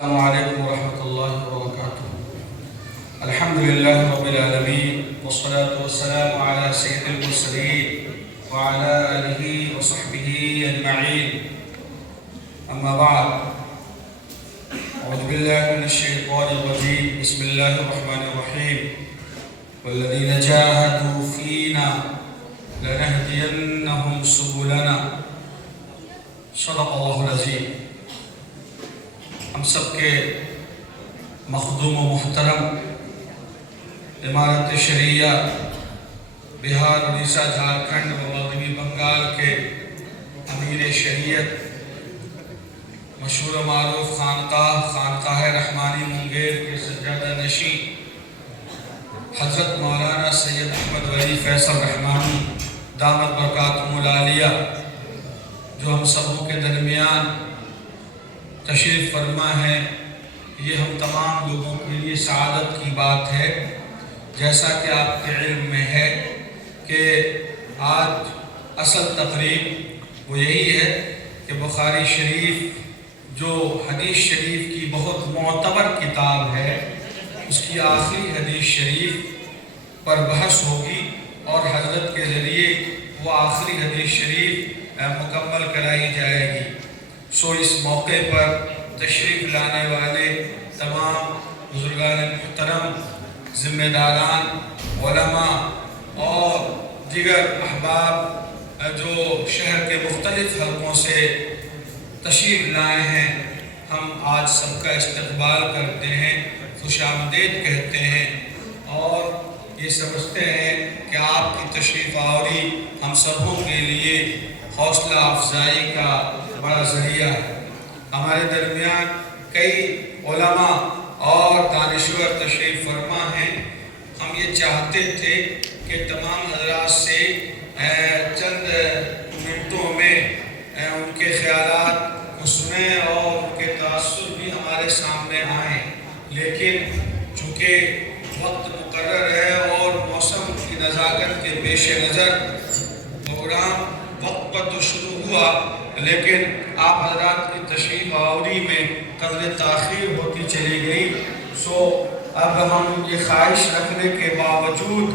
السلام عليكم ورحمة الله وبركاته. الحمد لله رب العالمين والصلاة والسلام على سيد المرسلين وعلى آله وصحبه أجمعين. أما بعد، أعوذ بالله من الشيطان الرجيم. بسم الله الرحمن الرحيم. والذين جاهدوا فينا لنهدينهم سبلنا. صدق الله العظيم. ہم سب کے مخدوم و محترم امارت شرعیہ بہار، اڑیسہ، جھارکھنڈ و مغربی بنگال کے امیر شریعت، مشہور و معروف خانقاہ رحمانی منگیر کے سجادہ نشین حضرت مولانا سید احمد ولی فیصل رحمانی دامت برکاتہم العالیہ، جو ہم سبوں کے درمیان تشریف فرما ہے، یہ ہم تمام لوگوں کے لیے سعادت کی بات ہے۔ جیسا کہ آپ کے علم میں ہے کہ آج اصل تقریب وہ یہی ہے کہ بخاری شریف جو حدیث شریف کی بہت معتبر کتاب ہے، اس کی آخری حدیث شریف پر بحث ہوگی اور حضرت کے ذریعے وہ آخری حدیث شریف مکمل کرائی جائے گی۔ سو اس موقع پر تشریف لانے والے تمام بزرگان محترم، ذمہ داران، علماء اور دیگر احباب جو شہر کے مختلف حلقوں سے تشریف لائے ہیں، ہم آج سب کا استقبال کرتے ہیں، خوش آمدید کہتے ہیں اور یہ سمجھتے ہیں کہ آپ کی تشریف آوری ہم سبوں کے لیے حوصلہ افزائی کا بڑا ذریعہ ہے۔ ہمارے درمیان کئی علماء اور دانشور تشریف فرما ہیں۔ ہم یہ چاہتے تھے کہ تمام حضرات سے چند منٹوں میں ان کے خیالات کو سنیں اور ان کے تاثر بھی ہمارے سامنے آئیں، لیکن چونکہ وقت مقرر ہے اور موسم کی نزاکت کے پیش نظر پروگرام وقت پر تو شروع ہوا، لیکن آپ حضرات کی تشریف آوری میں قدر تاخیر ہوتی چلی گئی۔ سو اب ہم یہ خواہش رکھنے کے باوجود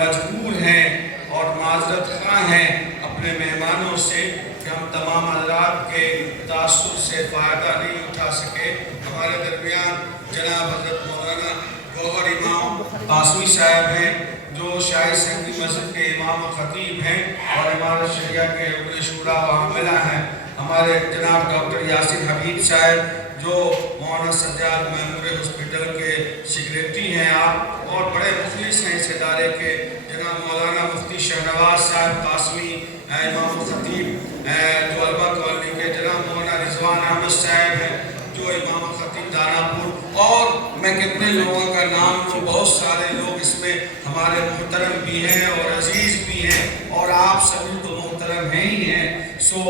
مجبور ہیں اور معذرت خواہ ہیں اپنے مہمانوں سے کہ ہم تمام حضرات کے تاثر سے فائدہ نہیں اٹھا سکے۔ ہمارے درمیان جناب حضرت مولانا گوہر امام قاسمی صاحب ہیں، جو شاہی سنگی مسجد کے امام و خطیب ہیں اور امارت شریعہ کے رکن شورا و حاملہ ہیں۔ ہمارے جناب ڈاکٹر یاسر حبیب صاحب جو مولانا سجاد مامور ہاسپٹل کے سیکریٹری ہیں آپ اور بڑے مخلص ہیں اس ادارے کے۔ جناب مولانا مفتی شہنواز صاحب قاسمی امام و خطیب جو علماء کالونی کے۔ جناب مولانا رضوان احمد صاحب ہیں جو امام و خطیب دانا پور، اور میں کتنے لوگوں کا نام لوں، بہت سارے لوگ اس میں ہمارے محترم بھی ہیں اور عزیز بھی ہیں اور آپ سبھی تو محترم ہیں ہی ہیں۔ سو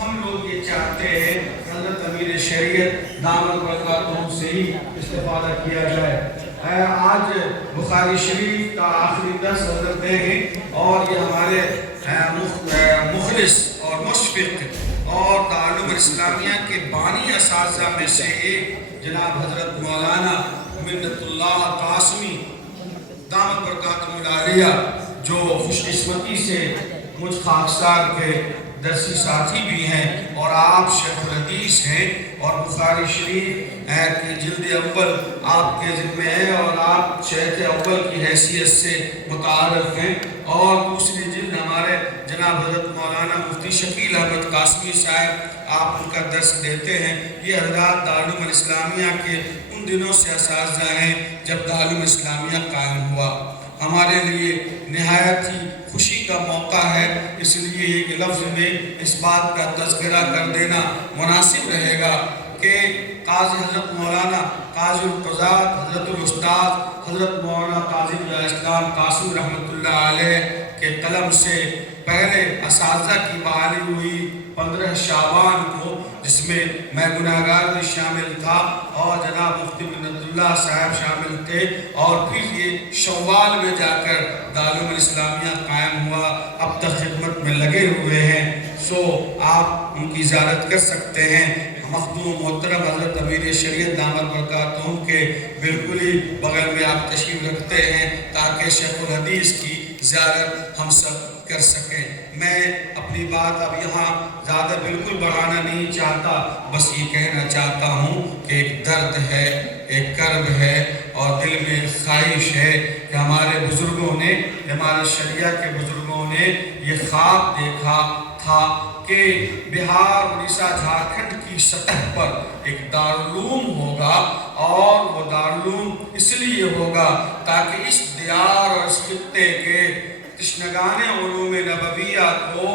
ہم لوگ یہ چاہتے ہیں حضرت امیر شریعت دامت برکاتہم سے ہی استفادہ کیا جائے۔ آج بخاری شریف کا آخری درس حضرت دیں گے اور یہ ہمارے مخلص اور مشفق اور دارالعلوم اسلامیہ کے بانی اساتذہ میں سے ایک جناب حضرت مولانا منت اللہ قاسمی دامت برکاتہم العالیہ، جو خوش قسمتی سے مجھ خاکسار کے درسی ساتھی بھی ہیں اور آپ شیخ الحدیث ہیں اور بخاری شریف کی جلد اول آپ کے ذمہ ہے اور آپ شیخ اول کی حیثیت سے متعارف ہیں، اور دوسری جلد ہمارے جناب حضرت مولانا مفتی شکیل احمد قاسمی صاحب آپ ان کا درس دیتے ہیں۔ یہ حضرات دارالعلوم اسلامیہ کے ان دنوں سے اساتذہ ہیں جب دارالعلوم اسلامیہ قائم ہوا۔ ہمارے لیے نہایت ہی خوشی کا موقع ہے، اس لیے ایک لفظ میں اس بات کا تذکرہ کر دینا مناسب رہے گا کہ قاضی حضرت مولانا قاضی القضات حضرت الاستاذ حضرت مولانا قاضی اسلام قاسم رحمۃ اللہ علیہ کے قلم سے پہلے اساتذہ کی بحالی ہوئی 15 شعبان کو، جس میں میں گناہگار بھی شامل تھا اور جناب مفتی منت اللہ صاحب شامل تھے، اور پھر یہ شوال میں جا کر دارالعلوم اسلامیہ قائم ہوا، اب تک خدمت میں لگے ہوئے ہیں۔ سو آپ ان کی زیارت کر سکتے ہیں۔ مخدوم محترم حضرت امیر شریعت دامت برکاتہم کے بالکل ہی بغل میں آپ تشریف رکھتے ہیں تاکہ شیخ الحدیث کی زیارت ہم سب کر سکیں۔ میں اپنی بات اب یہاں زیادہ بالکل بڑھانا نہیں چاہتا، بس یہ کہنا چاہتا ہوں کہ ایک درد ہے، ایک کرب ہے اور دل میں خواہش ہے کہ ہمارے بزرگوں نے، ہمارے شریعہ کے بزرگوں نے یہ خواب دیکھا تھا کہ بہار، اڑیسہ، جھارکھنڈ کی سطح پر ایک دارالعلوم ہوگا، اور وہ دارالعلوم اس لیے ہوگا تاکہ اس دیار اور اس خطے کے تشنگان علوم نبویہ کو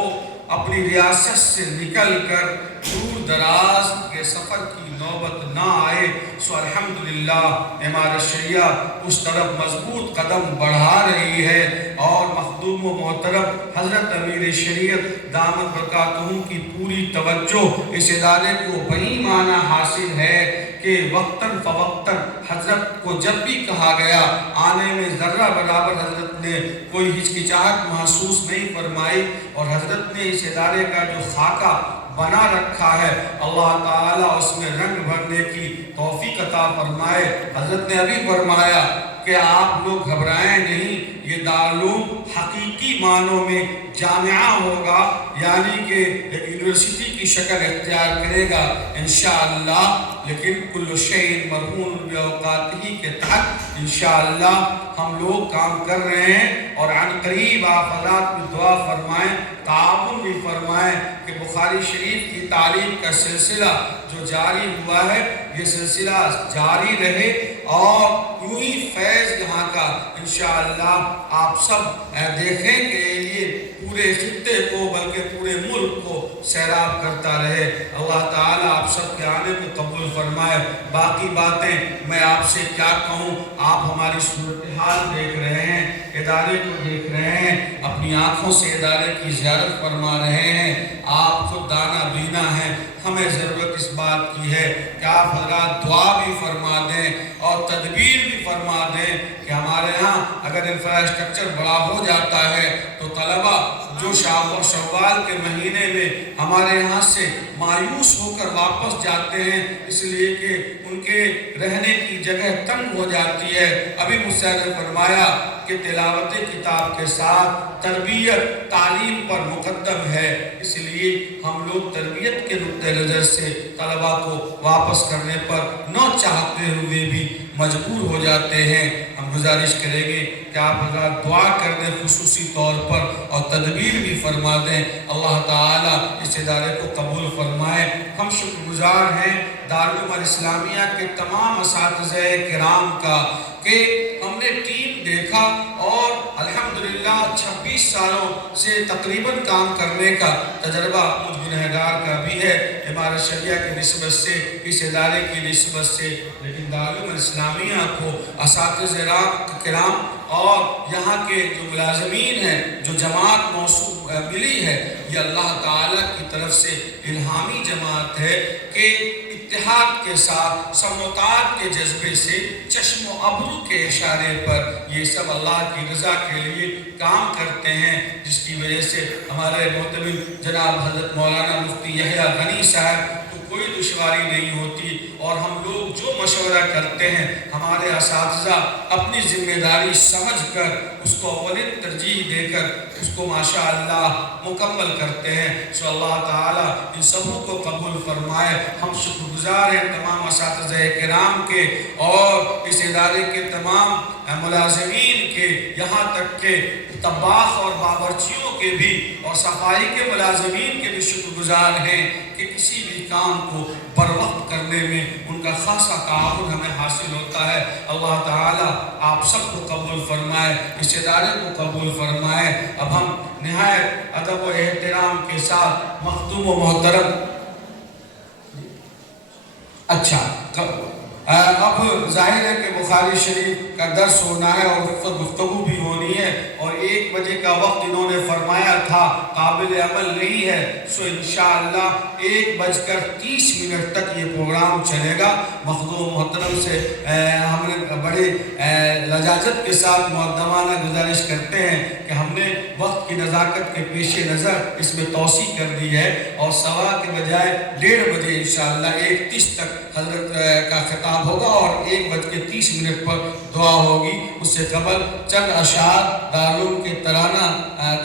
اپنی ریاست سے نکل کر دور دراز کے سفر کی نوبت نہ آئے۔ سو الحمدللہ امارت شریعہ اس طرف مضبوط قدم بڑھا رہی ہے، اور مخدوم و محترم حضرت امیر شریعت دامت برکاتہم کی پوری توجہ اس ادارے کو بہی معنی حاصل ہے کہ وقتاً فوقتاً حضرت کو جب بھی کہا گیا آنے میں ذرہ برابر حضرت نے کوئی ہچکچاہٹ محسوس نہیں فرمائی، اور حضرت نے اس ادارے کا جو خاکہ بنا رکھا ہے اللہ تعالیٰ اس میں رنگ بھرنے کی توفیق عطا فرمائے۔ حضرت نے ابھی فرمایا کہ آپ لوگ گھبرائیں نہیں، یہ دارالعلوم حقیقی معنوں میں جامعہ ہوگا، یعنی کہ ایک یونیورسٹی کی شکل اختیار کرے گا انشاءاللہ، لیکن کل شیء مرہون بأوقاتہ کے تحت انشاءاللہ ہم لوگ کام کر رہے ہیں، اور عن قریب آپ حضرات بھی دعا فرمائیں، تعاون بھی فرمائیں کہ بخاری شریف کی تعلیم کا سلسلہ جو جاری ہوا ہے یہ سلسلہ جاری رہے، اور یوں ہی فیض یہاں کا انشاءاللہ آپ سب دیکھیں کہ یہ پورے خطے کو بلکہ پورے ملک کو سیراب کرتا رہے۔ اللہ تعالیٰ آپ سب کے آنے کو قبول فرمائے۔ باقی باتیں میں آپ سے کیا کہوں، آپ ہماری صورتحال دیکھ رہے ہیں، ادارے کو دیکھ رہے ہیں، اپنی آنکھوں سے ادارے کی زیارت فرما رہے ہیں، آپ خود دانا بینا ہیں۔ ہمیں ضرورت اس بات کی ہے کہ آپ حضرات دعا بھی فرما دیں اور تدبیر بھی فرما دیں کہ ہمارے ہاں اگر انفراسٹرکچر بڑا ہو جاتا ہے تو طلبہ جو شوال کے مہینے میں ہمارے یہاں سے مایوس ہو کر واپس جاتے ہیں اس لیے کہ ان کے رہنے کی جگہ تنگ ہو جاتی ہے، ابھی مجھ سے فرمایا کہ تلاوت کتاب کے ساتھ تربیت تعلیم پر مقدم ہے، اس لیے ہم لوگ تربیت کے نقطہ نظر سے طلبہ کو واپس کرنے پر نہ چاہتے ہوئے بھی مجبور ہو جاتے ہیں۔ ہم گزارش کریں گے کہ آپ حضرات دعا کر دیں خصوصی طور پر، اور تدبیر بھی فرما دیں، اللہ تعالیٰ اس ادارے کو قبول فرمائے۔ ہم شکر گزار ہیں دارالعلوم الاسلامیہ کے تمام اساتذہ کرام کا کہ ہم نے ٹیم دیکھا، اور الحمدللہ 26 سالوں سے تقریباً کام کرنے کا تجربہ مجھ گنہگار کا بھی ہے، امارت شریعہ کی نسبت سے، اس ادارے کی نسبت سے، لیکن دارالعلوم الاسلامیہ کو اساتذہ کرام اور یہاں کے جو ملازمین ہیں، جو جماعت موصوف ملی ہے، یہ اللہ تعالیٰ کی طرف سے الہامی جماعت ہے کہ اتحاد کے ساتھ سموتات کے جذبے سے چشم و ابرو کے اشارے پر یہ سب اللہ کی رضا کے لیے کام کرتے ہیں، جس کی وجہ سے ہمارے محترم جناب حضرت مولانا مفتی یحییٰ غنی صاحب کو کوئی دشواری نہیں ہوتی، اور ہم لوگ جو مشورہ کرتے ہیں ہمارے اساتذہ اپنی ذمہ داری سمجھ کر اس کو اولین ترجیح دے کر اس کو ماشاءاللہ مکمل کرتے ہیں۔ سو اللہ تعالیٰ ان سبوں کو قبول فرمائے۔ ہم شکر گزار ہیں تمام اساتذہ کرام کے اور اس ادارے کے تمام ملازمین کے، یہاں تک کہ طباخ اور باورچیوں کے بھی اور صفائی کے ملازمین کے بھی شکر گزار ہیں کہ کسی بھی کام کو بر وقت کرنے میں ان کا خاصا تعاون ہمیں حاصل ہوتا ہے۔ اللہ تعالیٰ آپ سب کو قبول فرمائے، اس ادارے کو قبول فرمائے۔ اب ہم نہایت ادب و احترام کے ساتھ مخدوم و محترم اب ظاہر ہے کہ بخاری شریف کا درس ہونا ہے اور گفتگو بھی ہونی ہے، اور 1 بجے کا وقت انہوں نے فرمایا تھا، قابل عمل نہیں ہے، سو انشاءاللہ 1:30 تک یہ پروگرام چلے گا۔ مخدوم محترم سے ہم نے بڑے لجاجت کے ساتھ مقدمانہ گزارش کرتے ہیں کہ ہم نے وقت کی نزاکت کے پیش نظر اس میں توسیع کر دی ہے، اور سوا کے بجائے 1:30 بجے انشاءاللہ 1:30 تک حضرت کا خطاب ہوگا اور 1:30 پر دعا ہوگی۔ اس سے قبل چند اشعار دارالعلوم کے ترانہ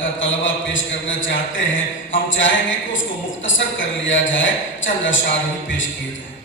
کا طلبہ پیش کرنا چاہتے ہیں، ہم چاہیں گے کہ اس کو مختصر کر لیا جائے، چند اشعار ہی پیش کیے جائیں۔